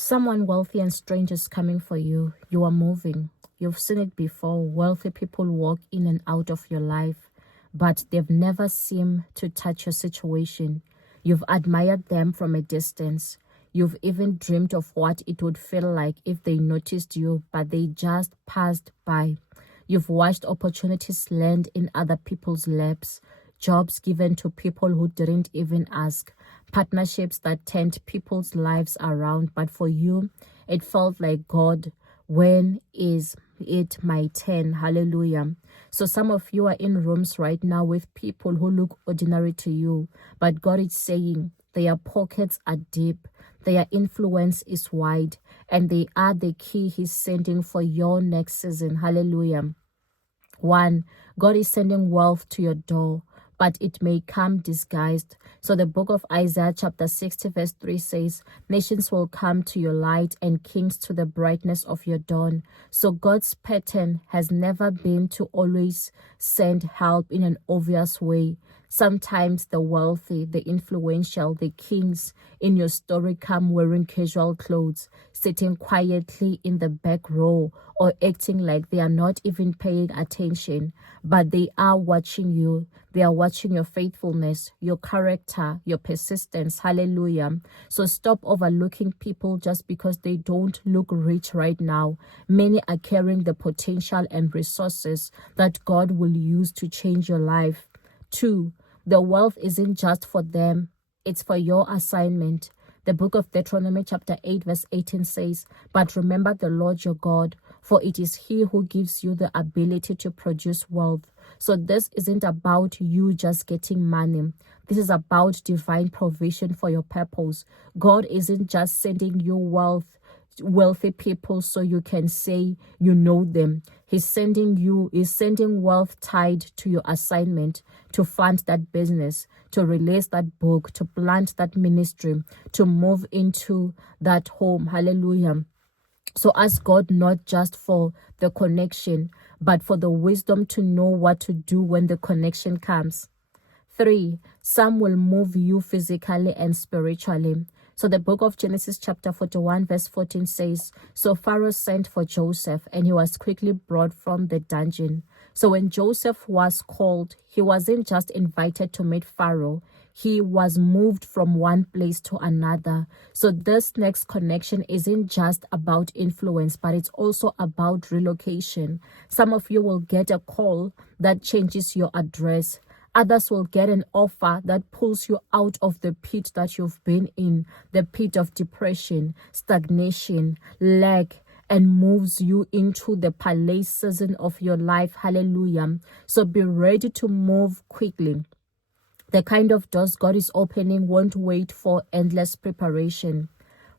Someone wealthy and strange is coming for you. You are moving. You've seen it before. Wealthy people walk in and out of your life, but they've never seemed to touch your situation. You've admired them from a distance. You've even dreamed of what it would feel like if they noticed you, but they just passed by. You've watched opportunities land in other people's laps, jobs given to people who didn't even ask, partnerships that turned people's lives around. But for you, it felt like, God, when is it my turn? Hallelujah. So some of you are in rooms right now with people who look ordinary to you, but God is saying their pockets are deep, their influence is wide, and they are the key He's sending for your next season. Hallelujah. 1, God is sending wealth to your door, but it may come disguised. So the book of Isaiah chapter 60 verse 3 says, nations will come to your light and kings to the brightness of your dawn. So God's pattern has never been to always send help in an obvious way. Sometimes the wealthy, the influential, the kings in your story come wearing casual clothes, sitting quietly in the back row, or acting like they are not even paying attention, but they are watching you. They are watching your faithfulness, your character, your persistence. Hallelujah. So stop overlooking people just because they don't look rich right now. Many are carrying the potential and resources that God will use to change your life. 2, the wealth isn't just for them, it's for your assignment. The book of Deuteronomy chapter 8 verse 18 says, but remember the Lord your God, for it is He who gives you the ability to produce wealth. So this isn't about you just getting money. This is about divine provision for your purpose. God isn't just sending you wealthy people so you can say you know them. He's sending wealth tied to your assignment, to fund that business, to release that book, to plant that ministry, to move into that home. Hallelujah. So ask God not just for the connection, but for the wisdom to know what to do when the connection comes. 3, some will move you physically and spiritually. So the book of Genesis chapter 41 verse 14 says, so Pharaoh sent for Joseph, and he was quickly brought from the dungeon. So when Joseph was called, he wasn't just invited to meet Pharaoh. He was moved from one place to another. So this next connection isn't just about influence, but it's also about relocation. Some of you will get a call that changes your address. Others will get an offer that pulls you out of the pit that you've been in, the pit of depression, stagnation, lack, and moves you into the palace season of your life. Hallelujah. So be ready to move quickly. The kind of doors God is opening won't wait for endless preparation.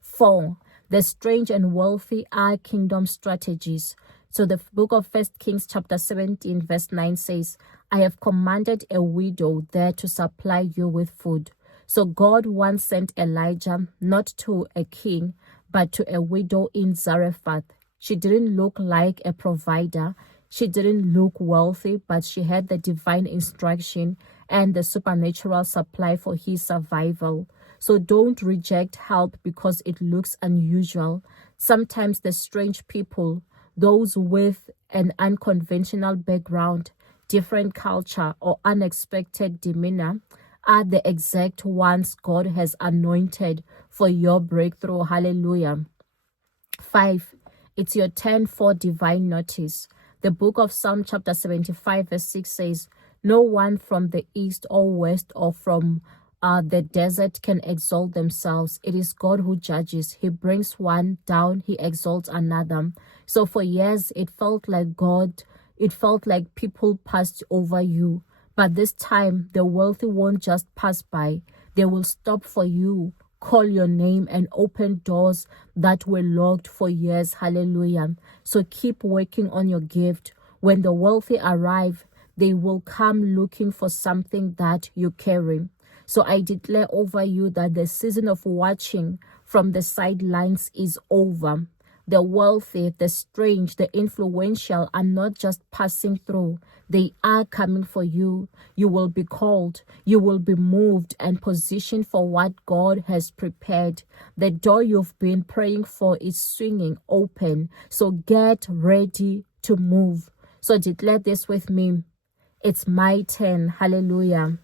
4, the strange and wealthy are kingdom strategies. So the book of 1 Kings chapter 17 verse 9 says, I have commanded a widow there to supply you with food. So God once sent Elijah not to a king, but to a widow in Zarephath. She didn't look like a provider. She didn't look wealthy, but she had the divine instruction and the supernatural supply for his survival. So don't reject help because it looks unusual. Sometimes the strange people, those with an unconventional background, different culture, or unexpected demeanor, are the exact ones God has anointed for your breakthrough. Hallelujah. 5, it's your turn for divine notice. The book of Psalm chapter 75 verse 6 says, no one from the east or west or from the desert can exalt themselves. It is God who judges. He brings one down, He exalts another. So for years, it felt like people passed over you. But this time, the wealthy won't just pass by. They will stop for you, call your name, and open doors that were locked for years. Hallelujah. So keep working on your gift. When the wealthy arrive, they will come looking for something that you carry. So I declare over you that the season of watching from the sidelines is over. The wealthy, the strange, the influential are not just passing through. They are coming for you. You will be called. You will be moved and positioned for what God has prepared. The door you've been praying for is swinging open. So get ready to move. So declare this with me. It's my turn. Hallelujah.